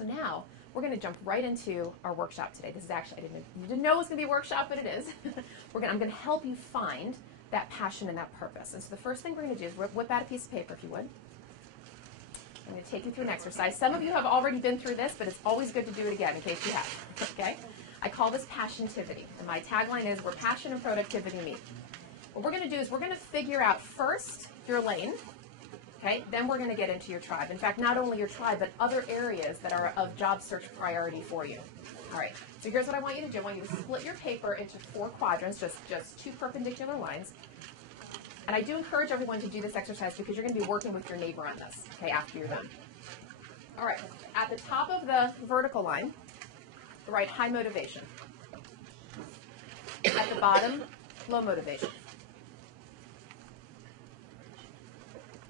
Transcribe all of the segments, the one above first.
So now we're going to jump right into our workshop today. This is actually, you didn't know it was going to be a workshop, but it is. I'm going to help you find that passion and that purpose. And so the first thing we're going to do is whip out a piece of paper, if you would. I'm going to take you through an exercise. Some of you have already been through this, but it's always good to do it again in case you have. Okay? I call this passiontivity. And my tagline is, where passion and productivity meet. What we're going to do is we're going to figure out first your lane. Okay? Then we're going to get into your tribe. In fact, not only your tribe, but other areas that are of job search priority for you. All right. So here's what I want you to do. I want you to split your paper into 4 quadrants, just 2 perpendicular lines. And I do encourage everyone to do this exercise because you're going to be working with your neighbor on this, okay, after you're done. All right. At the top of the vertical line, write high motivation. At the bottom, low motivation.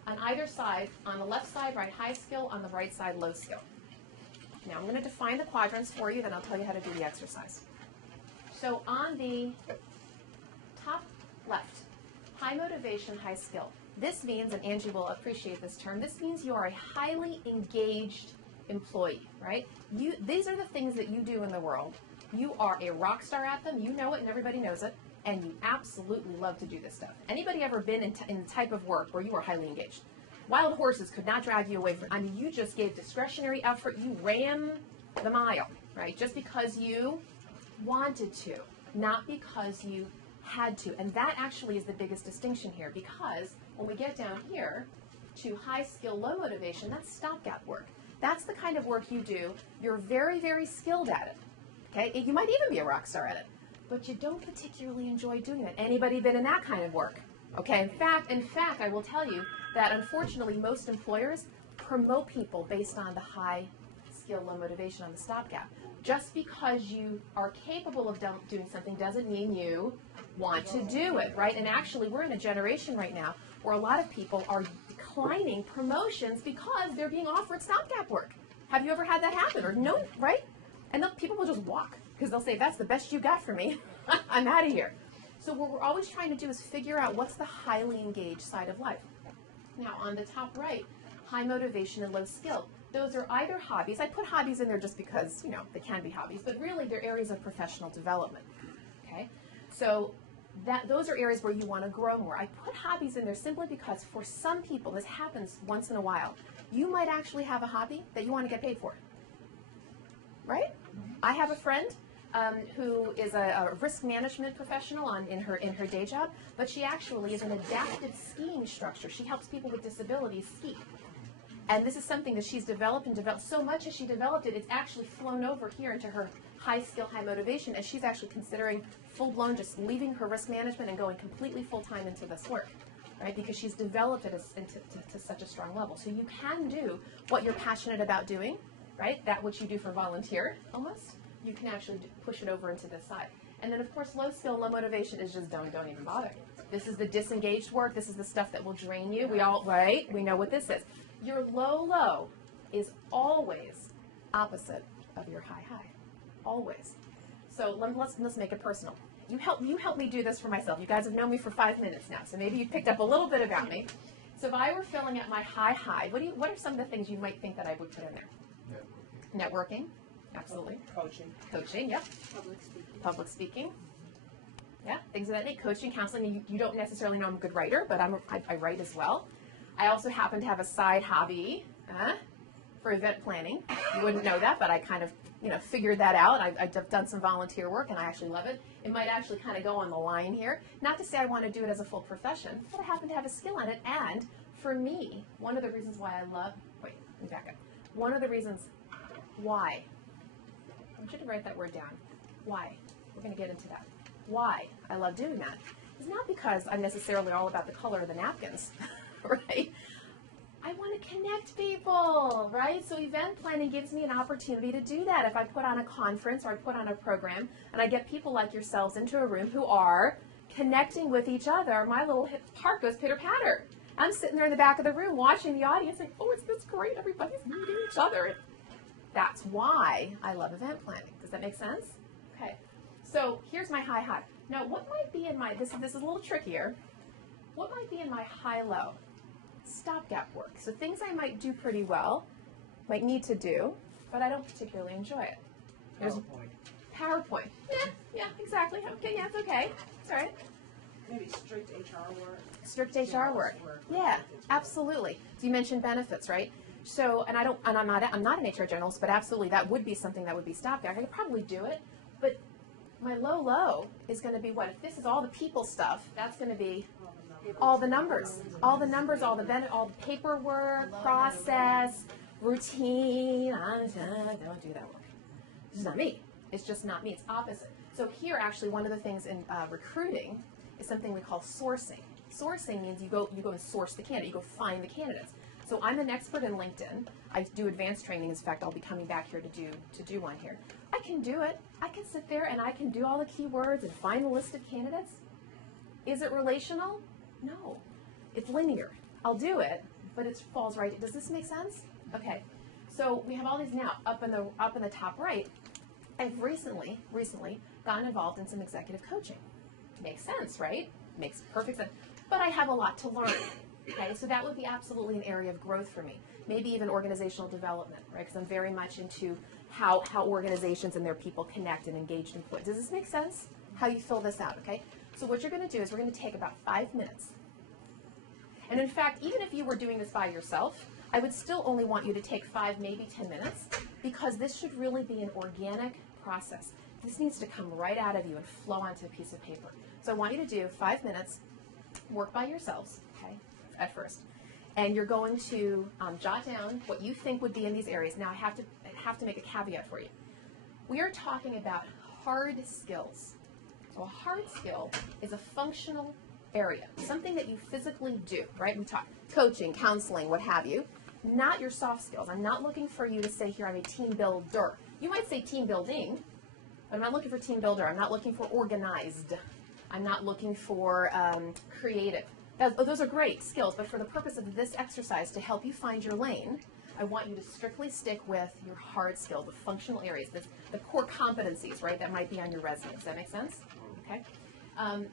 On either side, on the left side, write high skill. On the right side, low skill. Now, I'm going to define the quadrants for you, then I'll tell you how to do the exercise. So on the top left, high motivation, high skill. This means, and Angie will appreciate this term, this means you are a highly engaged employee, right? These are the things that you do in the world. You are a rock star at them. You know it, and everybody knows it. And you absolutely love to do this stuff. Anybody ever been in the type of work where you are highly engaged? Wild horses could not drag you away from it. I mean, you just gave discretionary effort. You ran the mile, right? Just because you wanted to, not because you had to. And that actually is the biggest distinction here, because when we get down here to high skill, low motivation, that's stopgap work. That's the kind of work you do. You're very, very skilled at it. Okay? You might even be a rock star at it, but you don't particularly enjoy doing it. Anybody been in that kind of work? Okay, in fact, I will tell you that unfortunately most employers promote people based on the high skill, low motivation on the stopgap. Just because you are capable of doing something doesn't mean you want to do it, right? And actually, we're in a generation right now where a lot of people are declining promotions because they're being offered stopgap work. Have you ever had that happen? Or no, right? And people will just walk because they'll say, that's the best you got for me. I'm out of here. So what we're always trying to do is figure out what's the highly engaged side of life. Now, on the top right, high motivation and low skill. Those are either hobbies. I put hobbies in there just because, you know, they can be hobbies, but really they're areas of professional development. Okay? So those are areas where you want to grow more. I put hobbies in there simply because for some people, this happens once in a while, you might actually have a hobby that you want to get paid for. Right? I have a friend who is a risk management professional in her day job, but she actually is an adaptive skiing instructor. She helps people with disabilities ski. And this is something that she's developed so much as she developed it, it's actually flown over here into her high skill, high motivation, and she's actually considering full-blown just leaving her risk management and going completely full-time into this work, right? Because she's developed it to such a strong level. So you can do what you're passionate about doing, right? That which you do for volunteer, almost. You can actually push it over into this side. And then, of course, low skill, low motivation is just don't even bother. This is the disengaged work. This is the stuff that will drain you. Right? We know what this is. Your low is always opposite of your high. Always. So let's make it personal. You help me do this for myself. You guys have known me for 5 minutes now, so maybe you picked up a little bit about me. So if I were filling out my high, what are some of the things you might think that I would put in there? Networking. Absolutely. Coaching, yep. Public speaking. Yeah, things of that nature. Coaching, counseling. You don't necessarily know I'm a good writer, but I write as well. I also happen to have a side hobby for event planning. You wouldn't know that, but I kind of figured that out. I've done some volunteer work, and I actually love it. It might actually kind of go on the line here. Not to say I want to do it as a full profession, but I happen to have a skill in it. And for me, one of the reasons why I love, let me back up. One of the reasons why, I want you to write that word down. Why? We're going to get into that. Why I love doing that is not because I'm necessarily all about the color of the napkins, right? I want to connect people, right? So event planning gives me an opportunity to do that. If I put on a conference or I put on a program and I get people like yourselves into a room who are connecting with each other, my little heart goes pitter-patter. I'm sitting there in the back of the room watching the audience like, oh, isn't this great? Everybody's meeting each other. That's why I love event planning. Does that make sense? Okay. So here's my high. Now, what might be in my, this is a little trickier. What might be in my high-low? Stopgap work. So things I might do pretty well, might need to do, but I don't particularly enjoy it. There's PowerPoint. Yeah, exactly. Okay, yeah, it's okay. It's all right. Maybe strict HR work. Strict HR work. Yeah, absolutely. So you mentioned benefits, right? So, and I'm not an HR generalist, but absolutely that would be something that would be stopped there. I could probably do it, but my low is going to be what? If this is all the people stuff, that's going to be all the numbers, all the paperwork, process, routine. Don't do that work. This is not me. It's just not me. It's opposite. So here, actually, one of the things in recruiting is something we call sourcing. Sourcing means you go and source the candidate. You go find the candidates. So I'm an expert in LinkedIn. I do advanced training. In fact, I'll be coming back here to do one here. I can do it. I can sit there and I can do all the keywords and find the list of candidates. Is it relational? No. It's linear. I'll do it, but it falls right. Does this make sense? Okay. So we have all these now up in the top right. I've recently gotten involved in some executive coaching. Makes sense, right? Makes perfect sense. But I have a lot to learn. Okay, so that would be absolutely an area of growth for me. Maybe even organizational development, right? Because I'm very much into how organizations and their people connect and engage in input. Does this make sense? How you fill this out, okay? So what you're going to do is we're going to take about 5 minutes. And in fact, even if you were doing this by yourself, I would still only want you to take 5, maybe 10 minutes, because this should really be an organic process. This needs to come right out of you and flow onto a piece of paper. So I want you to do 5 minutes, work by yourselves, okay, at first. And you're going to jot down what you think would be in these areas. Now I have to make a caveat for you. We are talking about hard skills. So a hard skill is a functional area, something that you physically do, right? We talk coaching, counseling, what have you, not your soft skills. I'm not looking for you to say here I'm a team builder. You might say team building, but I'm not looking for team builder. I'm not looking for organized. I'm not looking for creative. Those are great skills, but for the purpose of this exercise to help you find your lane, I want you to strictly stick with your hard skills, the functional areas, the core competencies, right, that might be on your resume. Does that make sense? Okay.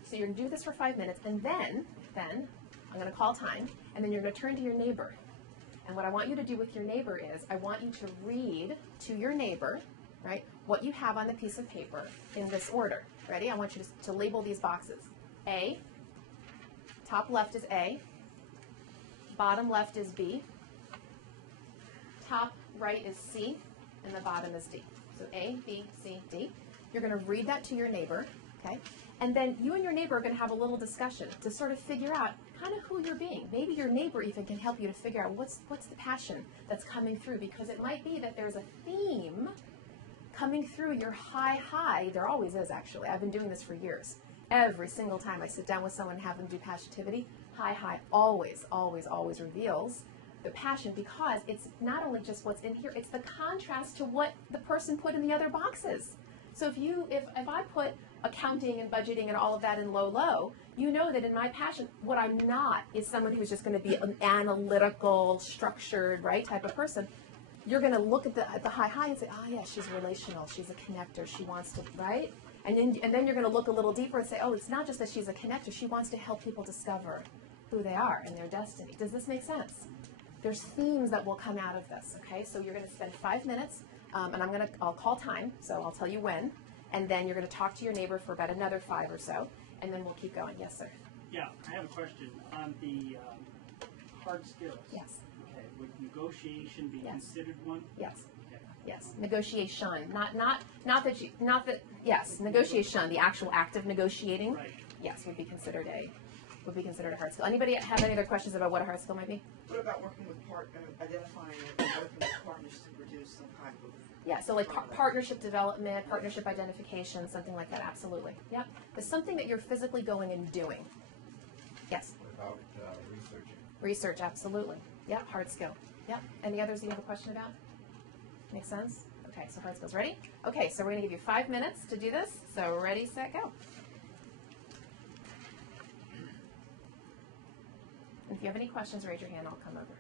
So you're going to do this for 5 minutes, and then I'm going to call time, and then you're going to turn to your neighbor. And what I want you to do with your neighbor is I want you to read to your neighbor, right, what you have on the piece of paper in this order. Ready? I want you to label these boxes. A, top left is A, bottom left is B, top right is C, and the bottom is D. So A, B, C, D. You're going to read that to your neighbor, okay? And then you and your neighbor are going to have a little discussion to sort of figure out kind of who you're being. Maybe your neighbor even can help you to figure out what's the passion that's coming through, because it might be that there's a theme coming through your high. There always is, actually. I've been doing this for years. Every single time I sit down with someone and have them do passiontivity, high always reveals the passion, because it's not only just what's in here, it's the contrast to what the person put in the other boxes. So if I put accounting and budgeting and all of that in low, you know that in my passion, what I'm not is someone who's just going to be an analytical, structured, right, type of person. You're going to look at the high and say, oh yeah, she's relational, she's a connector, she wants to, right? And then you're going to look a little deeper and say, oh, it's not just that she's a connector, she wants to help people discover who they are and their destiny. Does this make sense? There's themes that will come out of this, okay? So you're going to spend 5 minutes, and I'll call time, so I'll tell you when, and then you're going to talk to your neighbor for about another 5 or so, and then we'll keep going. Yes, sir? Yeah, I have a question on the hard skills. Yes. Okay, would negotiation be considered one? Yes. Okay. Yes, negotiation, yes, negotiation, the actual act of negotiating, Right. yes, would be considered a hard skill. Anybody have any other questions about what a hard skill might be? What about working with identifying and working with partners to produce some kind of Yeah, so like partnership development, partnership identification, something like that, absolutely. Yep. There's something that you're physically going and doing. Yes? What about researching? Research, absolutely. Yep, hard skill. Yep. Any others you have a question about? Make sense? Okay, so hard skills. Ready? Okay, so we're going to give you 5 minutes to do this. So ready, set, go. And if you have any questions, raise your hand. I'll come over.